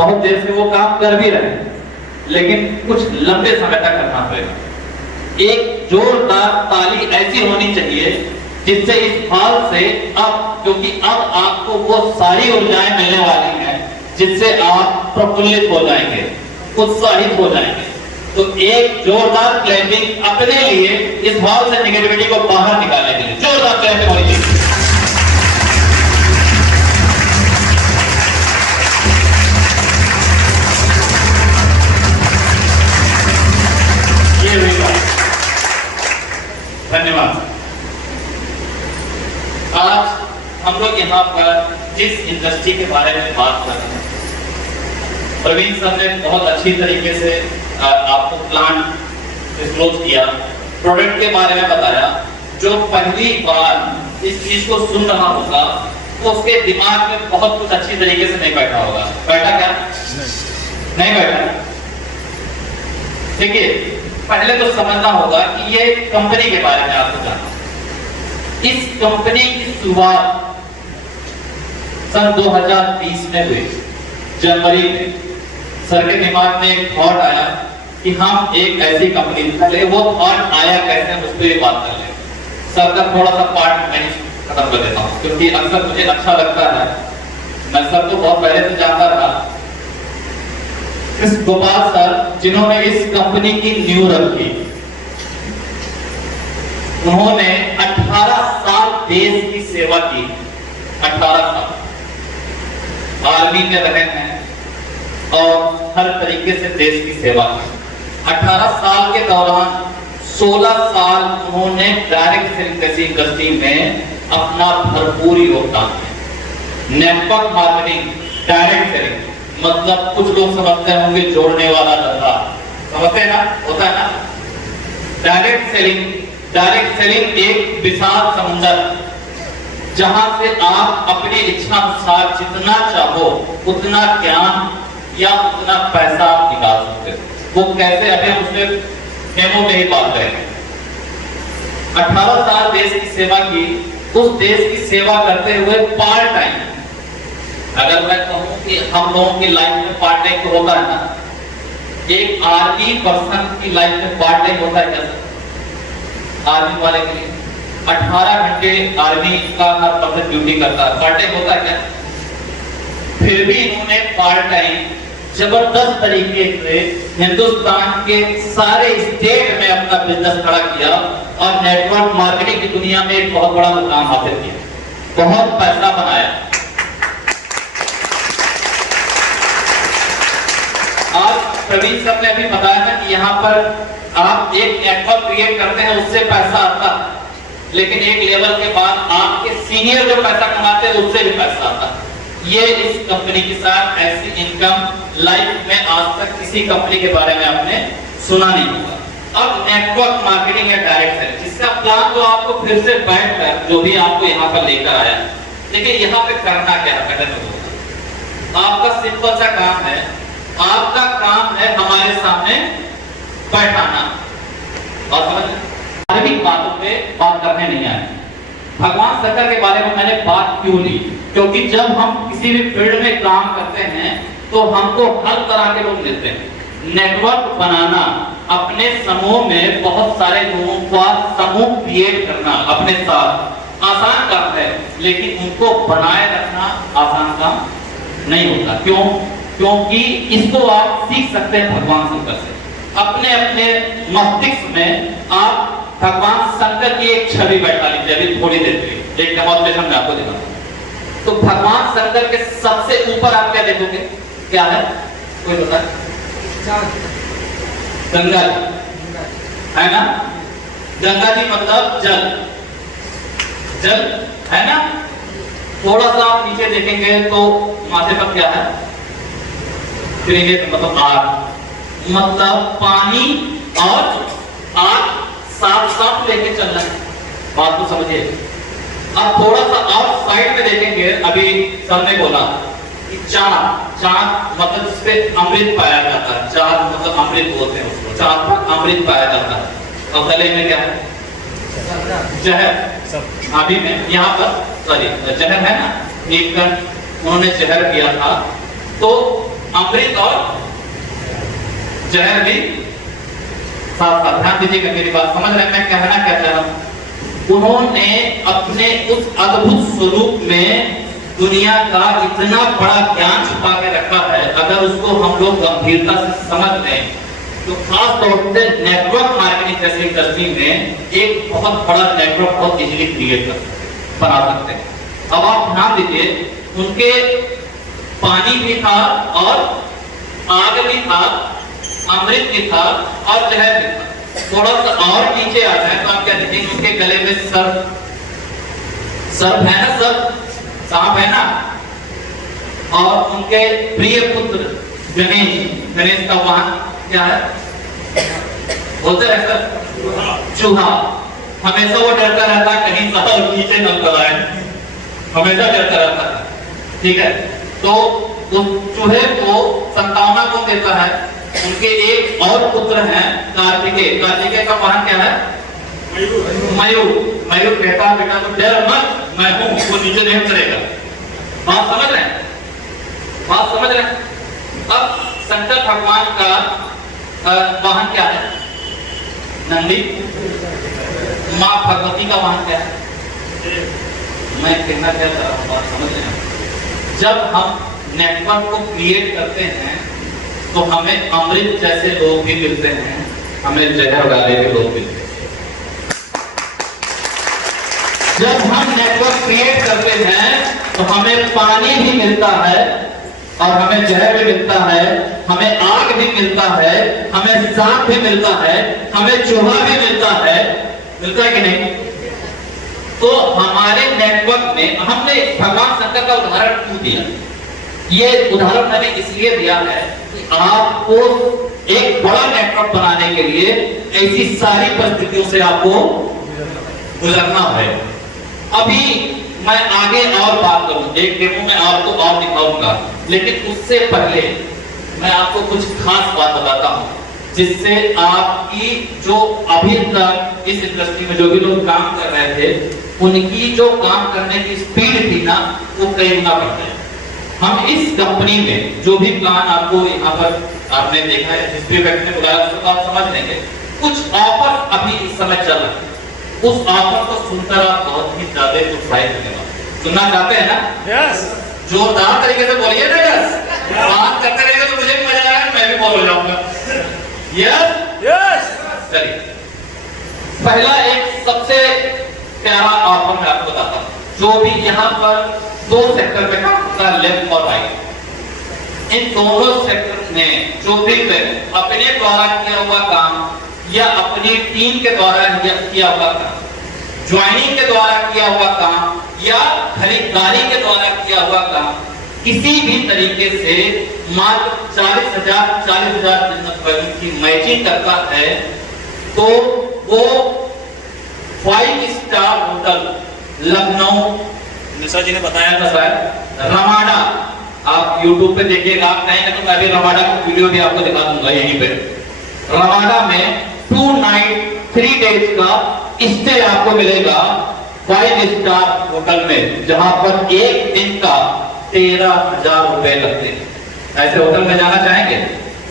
बहुत देर से वो काम कर भी रहे हैं, लेकिन कुछ लंबे समय तक करना पड़ेगा। एक जोरदार ताली ऐसी होनी चाहिए जिससे इस हॉल से अब, क्योंकि अब आपको वो सारी ऊर्जाएं मिलने वाली हैं जिससे आप प्रफुल्लित हो जाएंगे, उत्साहित हो जाएंगे। तो एक जोरदार क्लैपिंग अपने लिए, इस हॉल से नेगेटिविटी को बाहर निकालने के लिए जोरदार क्लैपिंग होनी चाहिए। धन्यवाद। आज हम लोग यहाँ पर जिस इंडस्ट्री के बारे में बात कर रहे हैं, प्रवीण सर ने बहुत अच्छी तरीके से आपको प्लान डिस्क्लोज किया, प्रोडक्ट के बारे में बताया। जो पहली बार इस चीज को सुन रहा होगा तो उसके दिमाग में बहुत कुछ अच्छी तरीके से नहीं बैठा होगा। बैठा क्या? नहीं बैठा। देखिए, पहले तो समझना होगा कि ये कंपनी के बारे में आपको जानना। इस कंपनी की शुरुआत सन 2020 में हुई, जनवरी में। सर के दिमाग में एक थॉट आया कि हम एक ऐसी कंपनी निकाले। वो थॉट आया कैसे, हम उस पर बात कर लें। सर का थोड़ा सा पार्ट मैं खत्म कर देता हूँ, क्योंकि अक्सर मुझे अच्छा लगता है। मैं सर को बहुत पहले से जानता रहा। इस गोपाल सर, जिन्होंने इस कंपनी की नींव रखी, उन्होंने 18 साल देश की सेवा की। 18 साल आर्मी में रहे हैं और हर तरीके से देश की सेवा की। 18 साल के दौरान 16 साल उन्होंने डायरेक्ट सेलिंग जैसी इंडस्ट्री में अपना भरपूर योगदान दिया। नेटवर्क मार्केटिंग, डायरेक्ट सेलिंग मतलब कुछ लोग समझते होंगे जोड़ने वाला धंधा, समझते हैं ना, होता है ना। डायरेक्ट सेलिंग एक विशाल समुद्र, जहां से आप अपनी इच्छा अनुसार जितना चाहो उतना ज्ञान या उतना पैसा आप निकाल सकते हो। वो कैसे, अभी हम उसमें डेमो में ही बात करेंगे। 18 साल देश की सेवा की। उस देश की सेवा करते हुए पार्ट टाइम, अगर मैं कहूं कि हम लोगों की लाइफ में पार्ट टाइम तो होता है ना, एक आर्मी पर्सन की लाइफ में पार्ट टाइम होता है क्या सर? आर्मी वाले के लिए 18 घंटे आर्मी का हर पर्सन ड्यूटी करता है, पार्ट टाइम होता है क्या? फिर भी इन्होंने पार्ट टाइम जबरदस्त तरीके से हिंदुस्तान के सारे स्टेट में अपना बिजनेस खड़ा किया और नेटवर्क मार्केटिंग की दुनिया में एक बहुत बड़ा मुकाम हासिल किया, बहुत पैसा बनाया। आज प्रवीण सर ने अभी बताया था कि यहाँ पर आप एक नेटवर्क क्रिएट करते हैं, उससे पैसा आता है, लेकिन एक लेवल के बाद आपके सीनियर जो पैसा कमाते हैं उससे भी पैसा आता है। ये इस कंपनी के साथ ऐसी इनकम लाइफ में आज तक किसी कंपनी के बारे में आपने सुना नहीं होगा। अब नेटवर्क मार्केटिंग या डायरेक्ट सेलिंग, जिसका प्लान तो आपको फिर से बैठकर जो भी आपको यहाँ पर लेकर आया, देखिए यहाँ पे करना क्या है। आपका सिंपल सा काम है, आपका काम है हमारे सामने बैठाना और धार्मिक बातों पे बात करने नहीं आए। भगवान शंकर के बारे में मैंने बात क्यों ली, क्योंकि जब हम किसी भी फील्ड में काम करते हैं तो हमको हर तरह के लोग मिलते हैं। नेटवर्क बनाना, अपने समूह में बहुत सारे लोगों का समूह क्रिएट करना अपने साथ आसान काम है, लेकिन उनको बनाए रखना आसान काम नहीं होता। क्यों? क्योंकि इसको आप सीख सकते हैं भगवान शंकर से। अपने अपने मस्तिष्क में आप भगवान शंकर की एक छवि बैठा लीजिए। अभी थोड़ी देर के एक डेमोन्स्ट्रेशन में आपको दिखाऊंगा। तो भगवान शंकर के सबसे ऊपर आप क्या देखोगे? क्या है? कोई बता? गंगा जी है ना। गंगा जी मतलब जल, जल है ना। थोड़ा सा आप नीचे देखेंगे तो माथे पर क्या है? मतलब आग, मतलब पानी और आग साथ साथ लेके चलना है। बात को समझिए। अब थोड़ा सा आप साइड में देखेंगे, अभी सर ने बोला कि चांद, चांद मतलब जिसपे अमृत पाया जाता है। चांद मतलब अमृत बोलते हैं उसको, चांद पर अमृत पाया जाता है। और गले में क्या है? जहर। अभी में यहाँ पर सॉरी जहर है ना, एक उन्होंने जहर किया था। तो अमृत और जहर भी साथ साथ। ध्यान दीजिएगा मेरी बात, समझ रहे हैं मैं कहना क्या चाह रहा हूं। उन्होंने अपने उस अद्भुत स्वरूप में दुनिया का इतना बड़ा ज्ञान छुपा के रखा है, अगर उसको हम लोग गंभीरता से समझ लें तो खास तौर से नेटवर्क मार्केटिंग जैसी इंडस्ट्री में एक बहुत बड़ा नेटवर्क बहुत इजीली क्रिएट बना सकते हैं। अब आप ध्यान दीजिए, उनके पानी भी था और आग भी था, अमृत भी था और जहर भी था। थोड़ा सा और नीचे आ जाए तो आप क्या देखेंगे, उनके गले में सर्प है ना, सांप है ना, और उनके प्रिय पुत्र गणेश का वाहन क्या है, बोलते रहता चूहा। हमेशा वो डरता रहता कहीं साहब नीचे न आए, हमेशा डरता रहता है। ठीक है, तो उस चूहे को संतावना कौन देता है, उनके एक और पुत्र हैं कार्तिकेय का वाहन क्या है, मयूर कहता है बेटा तो डर मत, मैं हूं, वो नीचे नहीं उतरेगा। बात समझ रहे हैं, बात समझ रहे हैं। अब शंकर भगवान का वाहन क्या है, नंदी। माँ भगवती का वाहन क्या है, मैं कहना क्या चाह रहा हूं, बात समझ रहे हैं। जब हम नेटवर्क को क्रिएट करते हैं तो हमें अमृत जैसे लोग भी मिलते हैं, हमें जहर वाले भी लोग मिलते हैं। जब हम नेटवर्क क्रिएट करते हैं तो हमें पानी भी मिलता है और हमें जहर भी मिलता है, हमें आग भी मिलता है, हमें सांप भी मिलता है, हमें चूहा भी मिलता है कि नहीं। तो हमारे नेटवर्क में हमने भगवान शंकर का उदाहरण क्यों दिया, ये उदाहरण मैंने इसलिए दिया है कि आपको एक बड़ा नेटवर्क बनाने के लिए ऐसी सारी परिस्थितियों से आपको गुजरना है। अभी मैं आगे और बात करूं, एक डेमो में आपको और दिखाऊंगा, लेकिन उससे पहले मैं आपको कुछ खास बात बताता हूं जिससे आपकी जो अभी तक इस इंडस्ट्री में जो भी लोग काम कर रहे थे उनकी जो काम करने की स्पीड थी ना, वो कई गुना बढ़ गई। हम इस कंपनी में जो भी प्लान आपको यहाँ पर आपने देखा है, जिस भी व्यक्ति ने बुलाया उसको आप समझ लेंगे, कुछ ऑफर अभी इस समय चल रहा है। उस ऑफर को सुनकर आप बहुत ही ज्यादा उत्साहित होंगे। सुनना चाहते हैं ना? यस। जोरदार तरीके से बोलिए ना, यस। बात करते रहेंगे तो मुझे भी मजा आएगा, मैं भी बोल जाऊंगा। Yes yes. चलिए, पहला एक सबसे प्यारा ऑफर मैं आपको बताता हूँ, जो भी यहाँ पर दो सेक्टर में काम होता है, लेफ्ट और राइट। इन दोनों सेक्टर में जो भी अपने द्वारा किया हुआ काम या अपनी टीम के द्वारा किया हुआ काम, ज्वाइनिंग के द्वारा किया हुआ काम या खरीदारी के द्वारा किया हुआ काम, किसी भी तरीके से मात्र 40,000 की मैचिंग करता है तो वो 5 स्टार होटल लखनऊ, मिश्रा जी ने बताया था शायद, रमाडा, आप YouTube पे देखिएगा, आप कहेंगे तो मैं भी रमाडा का वीडियो भी आपको दिखा दूंगा यहीं पे। रमाडा में 2 नाइट 3 डेज का स्टे आपको मिलेगा 5 स्टार होटल में, जहां पर एक दिन का 13,000 रुपए लगते हैं। ऐसे होटल में जाना चाहेंगे?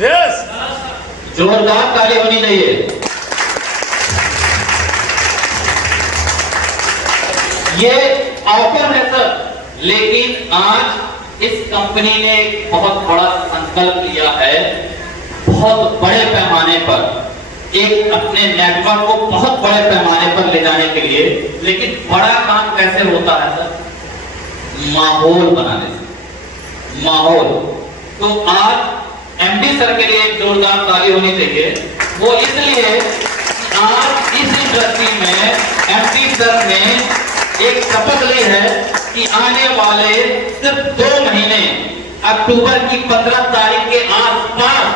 यस। जोरदार ताली होनी चाहिए। ये ऑफर है सर, लेकिन आज इस कंपनी ने एक बहुत बड़ा संकल्प लिया है, बहुत बड़े पैमाने पर एक अपने नेटवर्क को बहुत बड़े पैमाने पर ले जाने के लिए। लेकिन बड़ा काम कैसे होता है सर? माहौल बनाने से। माहौल तो आज एमडी सर के लिए एक जोरदार ताली होनी चाहिए। वो इसलिए आज इस इंडस्ट्री में एमडी सर ने एक शपथ ली है कि आने वाले सिर्फ 2 महीने, अक्टूबर की 15 तारीख के आसपास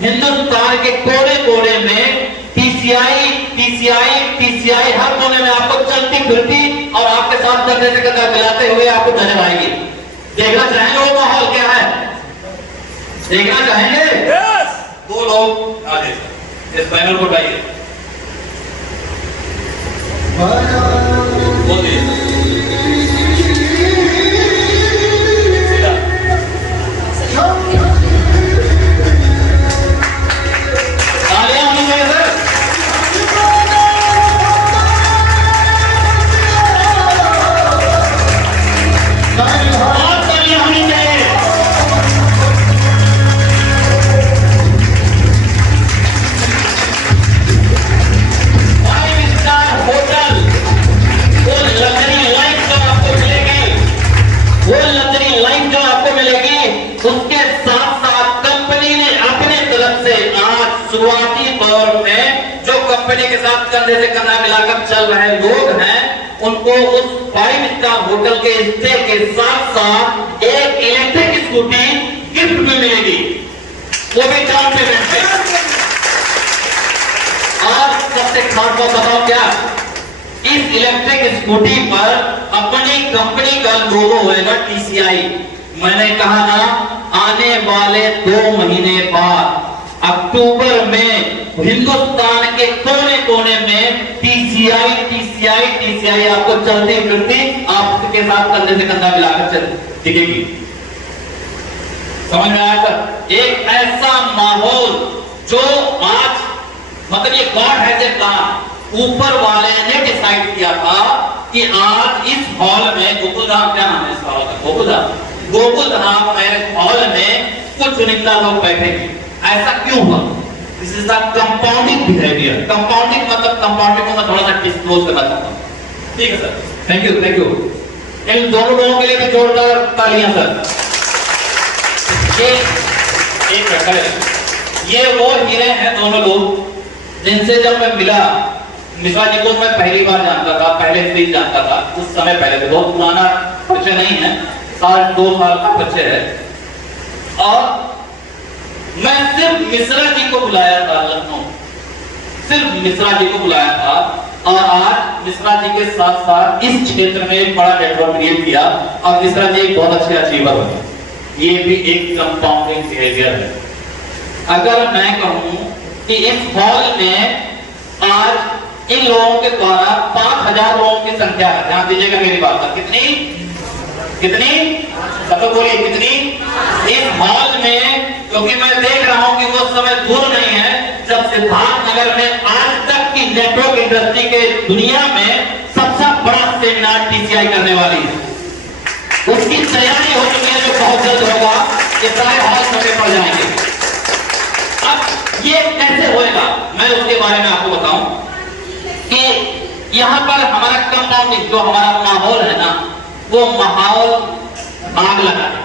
हिंदुस्तान के कोने कोने में टीसीआई हर कोने में आपको चलती फिरती और आपके साथ करने से मिलाते हुए आपको नजर आएगी। देखना चाहेंगे वो माहौल क्या है? देखना चाहेंगे? यस। 2 लोग आगे इस पैनल को उठाइए, बोलिए। उसके साथ साथ कंपनी ने अपने तरफ से आज शुरुआती दौर में जो कंपनी के साथ कंधे से कंधा मिलाकर चल रहे लोग हैं, उनको उस 5 स्टार होटल के स्टे के साथ साथ एक इलेक्ट्रिक स्कूटी गिफ्ट में मिलेगी, वो भी डाउन पेमेंट पे। और सबसे खास बात बताओ क्या, इस इलेक्ट्रिक स्कूटी पर अपनी कंपनी का लोगो होगा TCI। मैंने कहा ना, आने वाले 2 महीने बाद अक्टूबर में हिंदुस्तान के कोने कोने में TCI आपको चलती फिरती आपके साथ कंधे से कंधा मिलाकर दिखेगी। समझ में आया सर? एक ऐसा माहौल जो आज मतलब ये गॉड हैज ए प्लान, ऊपर वाले ने डिसाइड किया था कि आज इस हॉल में गोकुलधाम, क्या नाम है इस हॉल का, गोकुलधाम हॉल में कुछ चुनिंदा लोग बैठेंगे। ऐसा क्यों हुआ? This is the compounding behaviour. Compounding मतलब कंपाउंडिंग को मैं थोड़ा सा डिस्क्लोज करना चाहता हूं। ठीक है सर, थैंक यू। इन दोनों लोगों के लिए भी जोरदार तालियां सर। ये एक रखा, ये वो हीरे हैं दोनों लोग जिनसे जब मैं मिला, मिश्रा जी को मैं पहली बार जानता था, पहले से ही जानता था, उस समय पहले से, बहुत पुराना परिचय नहीं है, 2 साल का परिचय है। और मैं सिर्फ मिश्रा जी को बुलाया था लखनऊ, सिर्फ मिश्रा जी को बुलाया था, और आज मिश्रा जी के साथ साथ इस क्षेत्र में एक बड़ा नेटवर्क क्रिएट किया, और मिश्रा जी एक बहुत अच्छे अचीवर बने। ये भी एक कंपाउंडिंग बिहेवियर है। अगर मैं कहूं कि इस हॉल में आज इन लोगों के द्वारा 5000 लोगों की संख्या है, ध्यान दीजिएगा मेरी बात पर, कितनी सब बोलिए कितनी, इस हॉल में, क्योंकि मैं देख रहा हूं कि वो समय दूर नहीं है जब सिद्धार्थनगर में आज तक की नेटवर्क इंडस्ट्री के दुनिया में सबसे बड़ा सेमिनार TCI करने वाली है। उसकी तैयारी हो चुकी है, जो बहुत जल्द होगा, ये सारे हॉल छोटे पड़ जाएंगे। अब ये कैसे होएगा, मैं उसके बारे में आपको बताऊं कि यहां पर हमारा कंपाउंडिंग, जो हमारा माहौल है ना, वो माहौल आग लगा है।